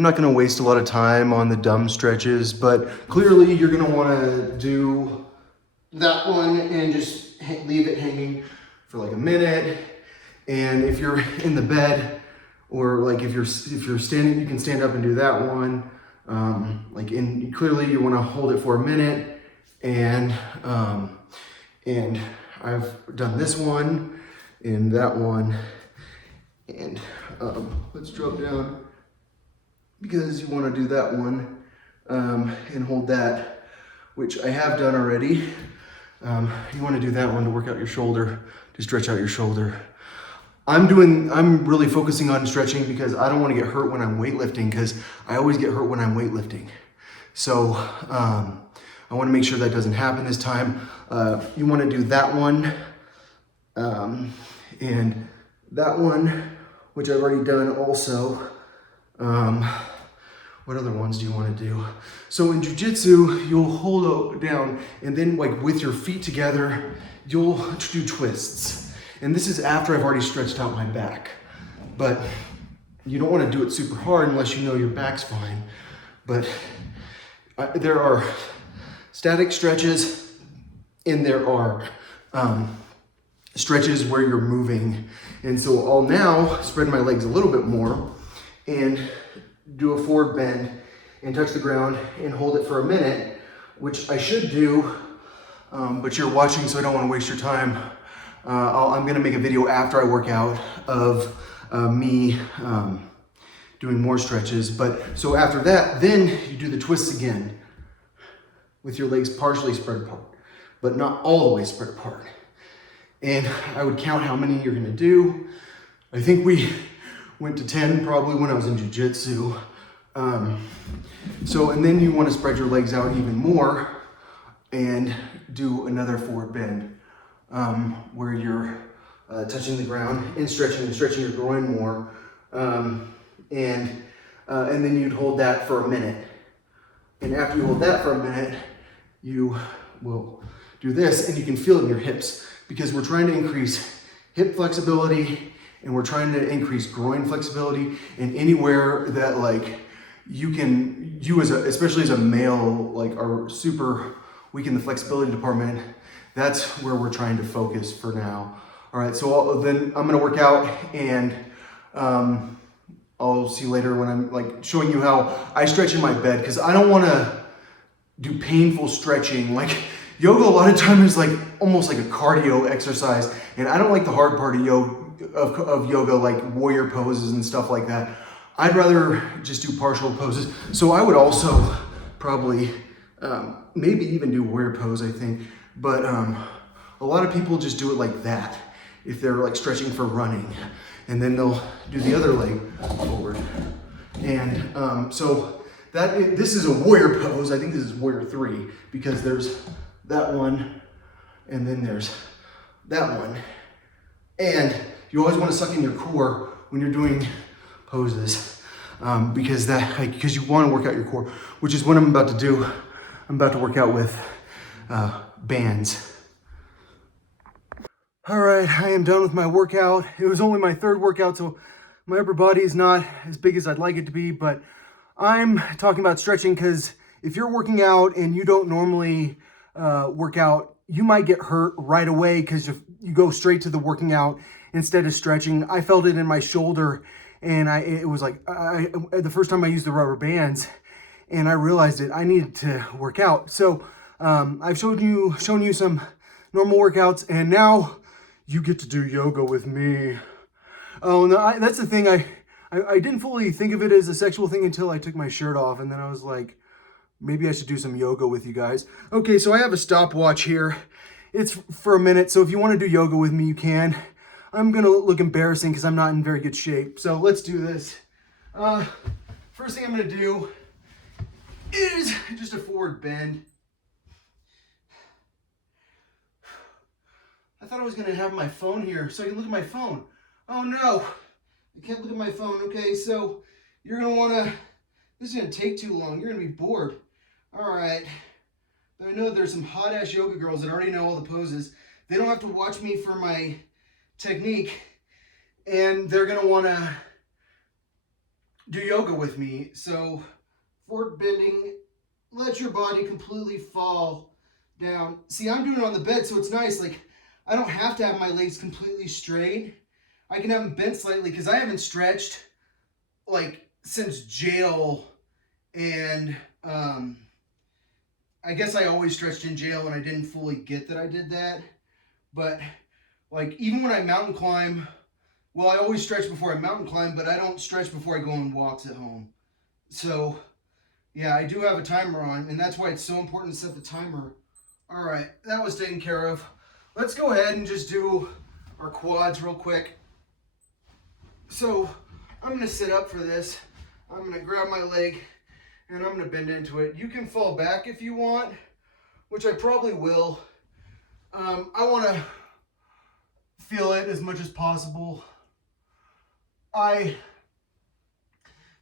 I'm not gonna waste a lot of time on the dumb stretches, but clearly you're gonna wanna do that one and just leave it hanging for like a minute. And if you're in the bed, or like if you're standing, you can stand up and do that one. Clearly you want to hold it for a minute, and I've done this one and that one, and let's drop down because you want to do that one and hold that, which I have done already. You want to do that one to work out your shoulder, to stretch out your shoulder. I'm really focusing on stretching because I don't want to get hurt when I'm weightlifting, because I always get hurt when I'm weightlifting. So I want to make sure that doesn't happen this time. You want to do that one and that one, which I've already done also. What other ones do you want to do? So in jiu-jitsu, you'll hold it down, and then like with your feet together, you'll do twists. And this is after I've already stretched out my back. But you don't want to do it super hard unless you know your back's fine. But there are static stretches, and there are stretches where you're moving. And so I'll now spread my legs a little bit more and do a forward bend and touch the ground and hold it for a minute, which I should do, but you're watching, so I don't want to waste your time. I'm gonna make a video after I work out of me doing more stretches. But so after that, then you do the twists again with your legs partially spread apart, but not all the way spread apart. And I would count how many you're gonna do. I think we went to 10 probably when I was in jiu-jitsu. And then you want to spread your legs out even more and do another forward bend where you're touching the ground and stretching your groin more. And then you'd hold that for a minute. And after you hold that for a minute, you will do this, and you can feel it in your hips, because we're trying to increase hip flexibility and we're trying to increase groin flexibility. And anywhere that like especially as a male, like are super weak in the flexibility department, that's where we're trying to focus for now. All right, so then I'm gonna work out, and I'll see you later when I'm like showing you how I stretch in my bed, because I don't wanna do painful stretching. Like yoga a lot of times is like almost like a cardio exercise, and I don't like the hard part of yoga, like warrior poses and stuff like that. I'd rather just do partial poses. So I would also probably maybe even do warrior pose, I think. But a lot of people just do it like that if they're like stretching for running, and then they'll do the other leg forward. And so this is a warrior pose. I think this is warrior 3, because there's that one and then there's that one. And you always want to suck in your core when you're doing poses, because you want to work out your core, which is what I'm about to do. I'm about to work out with bands. All right, I am done with my workout. It was only my 3rd workout, so my upper body is not as big as I'd like it to be, but I'm talking about stretching because if you're working out and you don't normally work out, you might get hurt right away because you go straight to the working out instead of stretching. I felt it in my shoulder, and it was like the first time I used the rubber bands, and I realized I needed to work out. So I've shown you some normal workouts, and now you get to do yoga with me. Oh, no, that's the thing. I didn't fully think of it as a sexual thing until I took my shirt off, and then I was like, maybe I should do some yoga with you guys. Okay, so I have a stopwatch here. It's for a minute, so if you want to do yoga with me, you can. I'm gonna look embarrassing because I'm not in very good shape. So let's do this. First thing I'm gonna do is just a forward bend. I thought I was gonna have my phone here so I can look at my phone. Oh no, I can't look at my phone. Okay, so you're gonna wanna, this is gonna take too long. You're gonna be bored. All right, but I know there's some hot ass yoga girls that already know all the poses. They don't have to watch me for my technique, and they're gonna wanna do yoga with me. So forward bending, let your body completely fall down. See, I'm doing it on the bed, so it's nice. Like, I don't have to have my legs completely straight. I can have them bent slightly because I haven't stretched like since jail, and I guess I always stretched in jail and I didn't fully get that I did that. But like even when I mountain climb, well, I always stretch before I mountain climb, but I don't stretch before I go on walks at home. So yeah, I do have a timer on, and that's why it's so important to set the timer. All right, that was taken care of. Let's go ahead and just do our quads real quick. So I'm gonna sit up for this. I'm gonna grab my leg and I'm gonna bend into it. You can fall back if you want, which I probably will. I wanna feel it as much as possible. I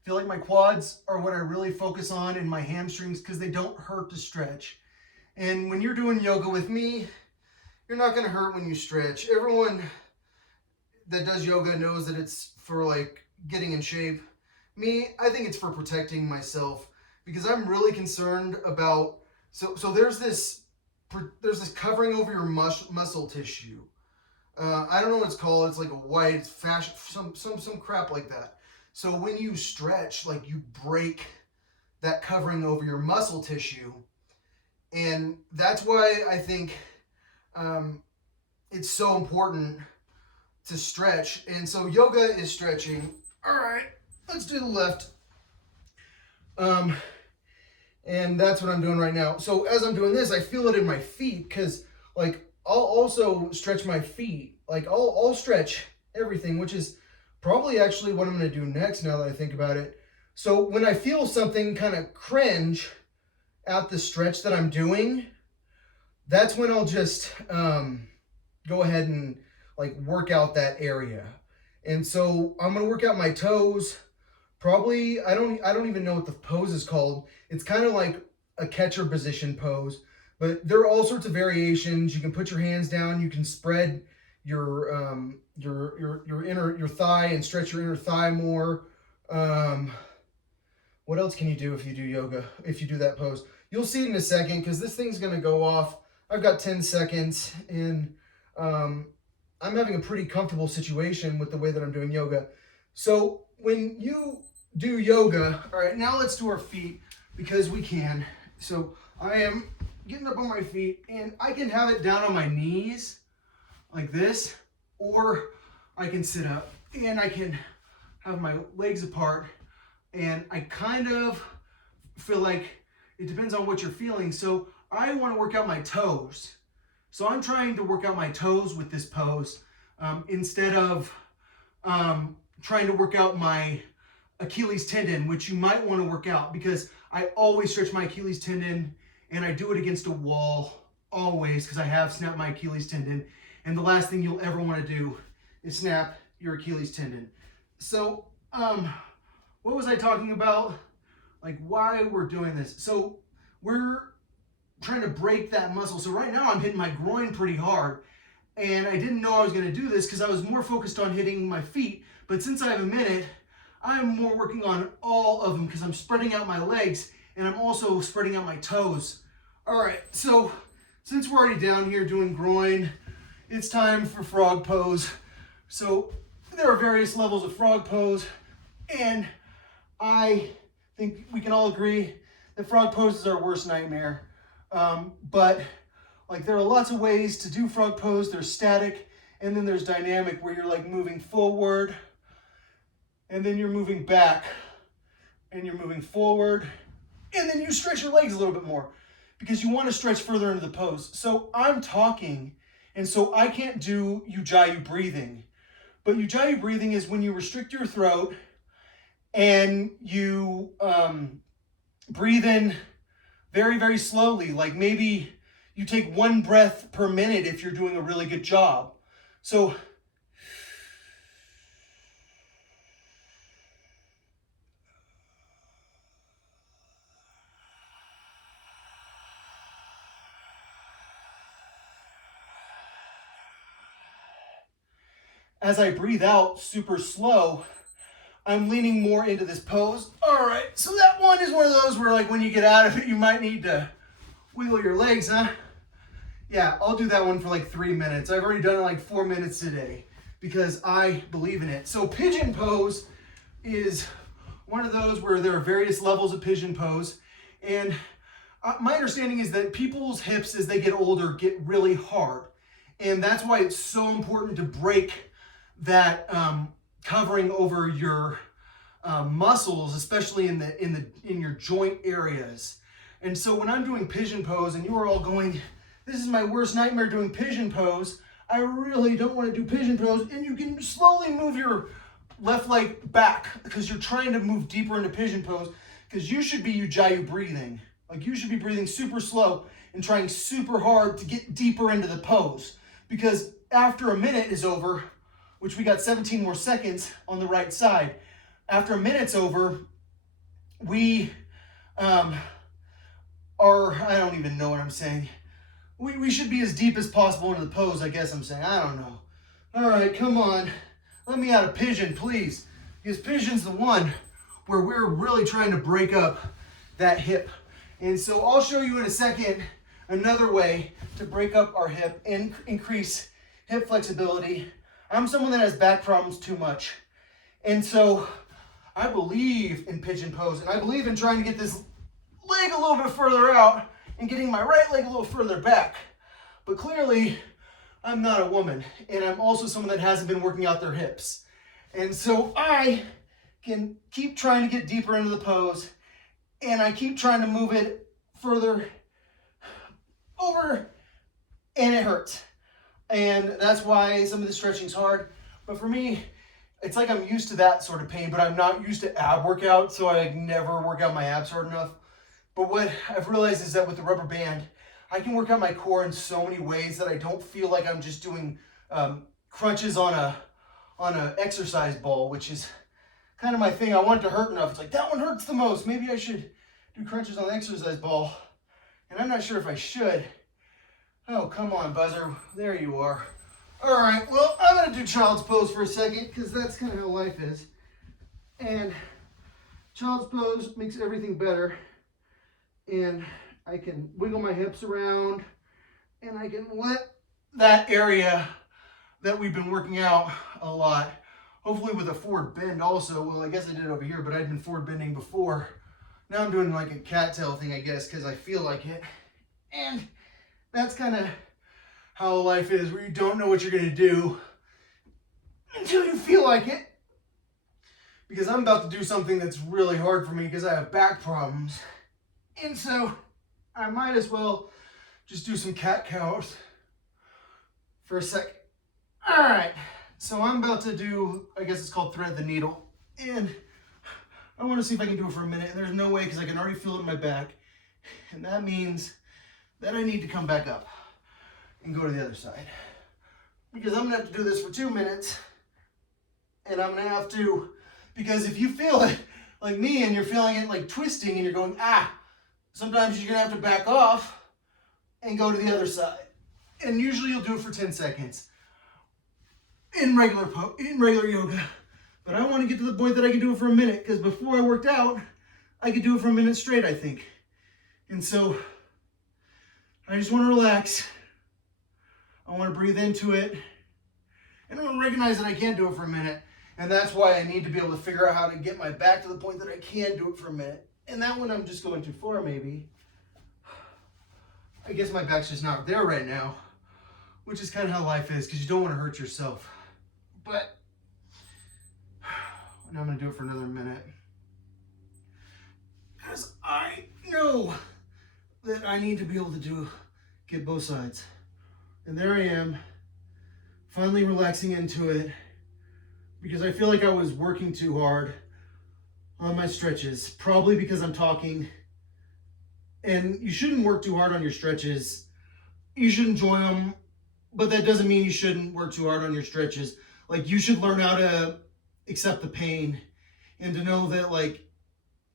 feel like my quads are what I really focus on, and my hamstrings, because they don't hurt to stretch. And when you're doing yoga with me, you're not gonna hurt when you stretch. Everyone that does yoga knows that it's for like getting in shape. Me, I think it's for protecting myself, because I'm really concerned about, so there's this covering over your muscle tissue. I don't know what it's called. It's like a white fashion, some crap like that. So when you stretch, like you break that covering over your muscle tissue, and that's why I think it's so important to stretch. And so yoga is stretching. All right, let's do the left. And that's what I'm doing right now. So as I'm doing this, I feel it in my feet, because like I'll also stretch my feet. Like I'll stretch everything, which is probably actually what I'm going to do next now that I think about it. So when I feel something kind of cringe at the stretch that I'm doing, that's when I'll just go ahead and like work out that area. And so I'm going to work out my toes. Probably, I don't even know what the pose is called. It's kind of like a catcher position pose, but there are all sorts of variations. You can put your hands down. You can spread your thigh and stretch your inner thigh more. What else can you do if you do yoga? If you do that pose, you'll see it in a second, because this thing's gonna go off. I've got 10 seconds, and I'm having a pretty comfortable situation with the way that I'm doing yoga. So when you do yoga, all right, now let's do our feet, because we can. So I am getting up on my feet, and I can have it down on my knees like this, or I can sit up and I can have my legs apart, and I kind of feel like it depends on what you're feeling. So I want to work out my toes. So I'm trying to work out my toes with this pose, instead of trying to work out my Achilles tendon, which you might want to work out, because I always stretch my Achilles tendon, and I do it against a wall always, because I have snapped my Achilles tendon. And the last thing you'll ever want to do is snap your Achilles tendon. So what was I talking about? Like why we're doing this. So we're trying to break that muscle. So right now I'm hitting my groin pretty hard, and I didn't know I was going to do this because I was more focused on hitting my feet. But since I have a minute, I'm more working on all of them, because I'm spreading out my legs, and I'm also spreading out my toes. All right, so since we're already down here doing groin, it's time for frog pose. So there are various levels of frog pose, and I think we can all agree that frog pose is our worst nightmare. But like there are lots of ways to do frog pose. There's static, and then there's dynamic, where you're like moving forward, and then you're moving back, and you're moving forward, and then you stretch your legs a little bit more, because you want to stretch further into the pose. So I'm talking, and so I can't do ujjayi breathing. But ujjayi breathing is when you restrict your throat and you breathe in very, very slowly. Like maybe you take 1 breath per minute if you're doing a really good job. So as I breathe out super slow, I'm leaning more into this pose. All right, so that one is one of those where like when you get out of it, you might need to wiggle your legs, huh? Yeah, I'll do that one for like 3 minutes. I've already done it like 4 minutes today because I believe in it. So pigeon pose is one of those where there are various levels of pigeon pose. And my understanding is that people's hips as they get older get really hard. And that's why it's so important to break that covering over your muscles, especially in your joint areas. And so when I'm doing pigeon pose and you are all going, this is my worst nightmare doing pigeon pose, I really don't want to do pigeon pose, and you can slowly move your left leg back because you're trying to move deeper into pigeon pose, because you should be Ujjayi breathing. Like you should be breathing super slow and trying super hard to get deeper into the pose, because after a minute is over, which we got 17 more seconds on the right side, after a minute's over, we I don't even know what I'm saying. We should be as deep as possible into the pose, I guess I'm saying. I don't know. All right, come on. Let me out of pigeon, please. Because pigeon's the one where we're really trying to break up that hip. And so I'll show you in a second another way to break up our hip and increase hip flexibility. I'm someone that has back problems too much. And so I believe in pigeon pose, and I believe in trying to get this leg a little bit further out and getting my right leg a little further back. But clearly, I'm not a woman, and I'm also someone that hasn't been working out their hips. And so I can keep trying to get deeper into the pose, and I keep trying to move it further over, and it hurts. And that's why some of the stretching's hard. But for me, it's like I'm used to that sort of pain, but I'm not used to ab workout, so I never work out my abs hard enough. But what I've realized is that with the rubber band, I can work out my core in so many ways that I don't feel like I'm just doing crunches on a exercise ball, which is kind of my thing. I want it to hurt enough. It's like, that one hurts the most. Maybe I should do crunches on the exercise ball. And I'm not sure if I should. Oh, come on, buzzer. There you are. All right, well, I'm going to do child's pose for a second because that's kind of how life is. And child's pose makes everything better. And I can wiggle my hips around, and I can let that area that we've been working out a lot, hopefully with a forward bend also. Well, I guess I did it over here, but I'd been forward bending before. Now I'm doing like a cattail thing, I guess, because I feel like it. And that's kind of how life is, where you don't know what you're going to do until you feel like it. Because I'm about to do something that's really hard for me because I have back problems. And so I might as well just do some cat-cows for a second. All right, so I'm about to do, I guess it's called thread the needle. And I want to see if I can do it for a minute. And there's no way because I can already feel it in my back. And that means that I need to come back up and go to the other side. Because I'm going to have to do this for 2 minutes. And I'm going to have to, because if you feel it like me and you're feeling it like twisting and you're going, sometimes you're going to have to back off and go to the other side. And usually you'll do it for 10 seconds in regular yoga. But I want to get to the point that I can do it for a minute, because before I worked out, I could do it for a minute straight, I think. And so I just want to relax. I want to breathe into it. And I want to recognize that I can't do it for a minute. And that's why I need to be able to figure out how to get my back to the point that I can do it for a minute. And that one I'm just going too far, maybe. I guess my back's just not there right now, which is kind of how life is, because you don't want to hurt yourself. But now I'm going to do it for another minute, because I know that I need to be able to get both sides. And there I am, finally relaxing into it, because I feel like I was working too hard on my stretches, probably because I'm talking. And you shouldn't work too hard on your stretches. You should enjoy them, but that doesn't mean you shouldn't work too hard on your stretches. Like, you should learn how to accept the pain and to know that, like,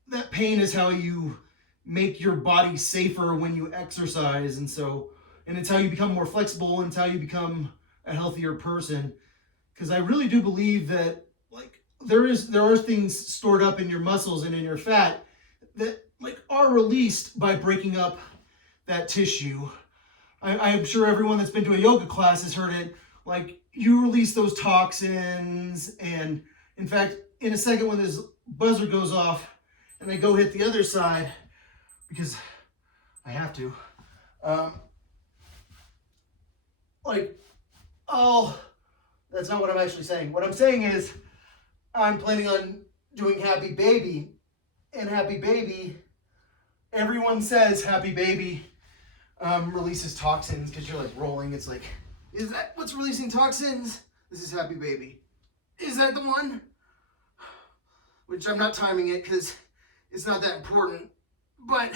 that pain is how you make your body safer when you exercise. And it's how you become more flexible, and it's how you become a healthier person. Because I really do believe that, like, there are things stored up in your muscles and in your fat that like are released by breaking up that tissue. I'm sure everyone that's been to a yoga class has heard it. Like, you release those toxins, and in fact, in a second when this buzzer goes off and I go hit the other side, because I have to, that's not what I'm actually saying. What I'm saying is I'm planning on doing Happy Baby, and Happy Baby, everyone says Happy Baby releases toxins because you're like rolling. It's like, is that what's releasing toxins? This is Happy Baby. Is that the one? Which I'm not timing it because it's not that important. But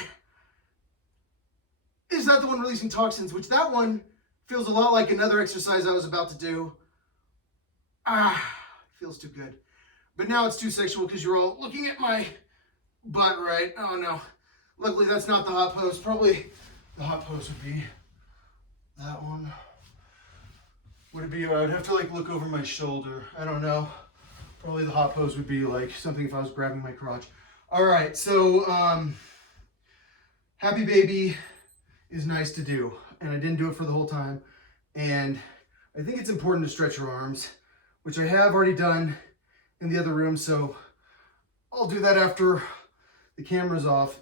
is that the one releasing toxins? Which that one feels a lot like another exercise I was about to do. Feels too good. But now it's too sexual because you're all looking at my butt, right? Oh no. Luckily that's not the hot pose. Probably the hot pose would be that one. Would it be, I would have to like look over my shoulder. I don't know. Probably the hot pose would be like something if I was grabbing my crotch. All right, so Happy Baby is nice to do. And I didn't do it for the whole time. And I think it's important to stretch your arms, which I have already done in the other room. So I'll do that after the camera's off.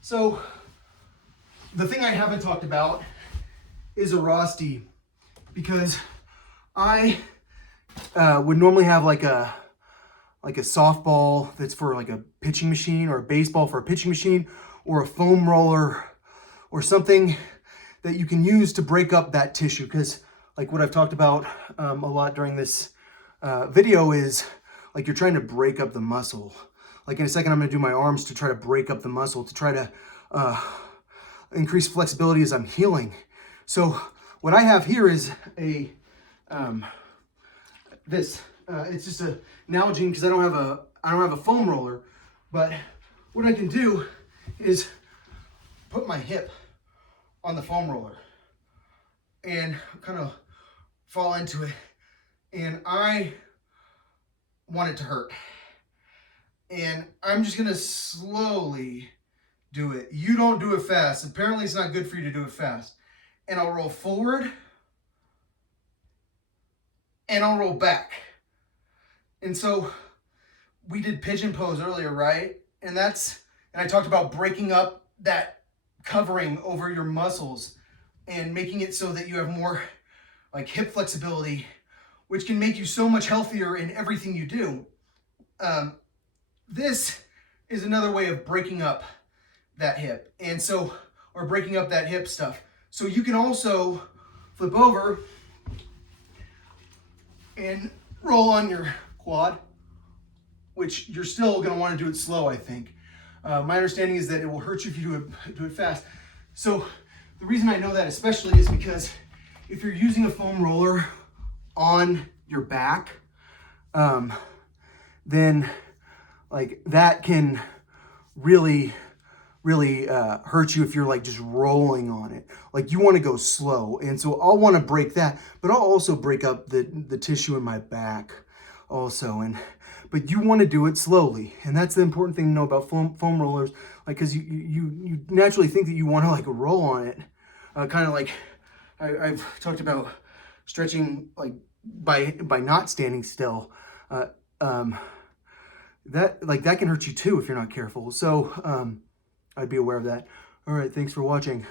So the thing I haven't talked about is Airrosti, because I would normally have like a softball that's for like a pitching machine, or a baseball for a pitching machine, or a foam roller or something that you can use to break up that tissue. Because like what I've talked about a lot during this video is like you're trying to break up the muscle. Like in a second, I'm gonna do my arms to try to break up the muscle, to try to increase flexibility as I'm healing. So what I have here is a, it's just a Nalgene, because I don't have a foam roller. But what I can do is put my hip on the foam roller and kind of fall into it. And I want it to hurt. And I'm just gonna slowly do it. You don't do it fast. Apparently it's not good for you to do it fast. And I'll roll forward and I'll roll back. And so we did pigeon pose earlier, right? And I talked about breaking up that covering over your muscles and making it so that you have more like hip flexibility, which can make you so much healthier in everything you do. This is another way of breaking up that hip, or breaking up that hip stuff. So you can also flip over and roll on your quad, which you're still going to want to do it slow, I think. My understanding is that it will hurt you if you do it fast. So the reason I know that especially is because if you're using a foam roller on your back, then like that can really hurt you if you're like just rolling on it. Like you want to go slow. And so I'll want to break that, but I'll also break up the tissue in my back also. But you want to do it slowly. And that's the important thing to know about foam rollers. Like, cause you naturally think that you want to like roll on it. Kind of like I've talked about stretching like by not standing still. That can hurt you too if you're not careful. So I'd be aware of that. All right, thanks for watching.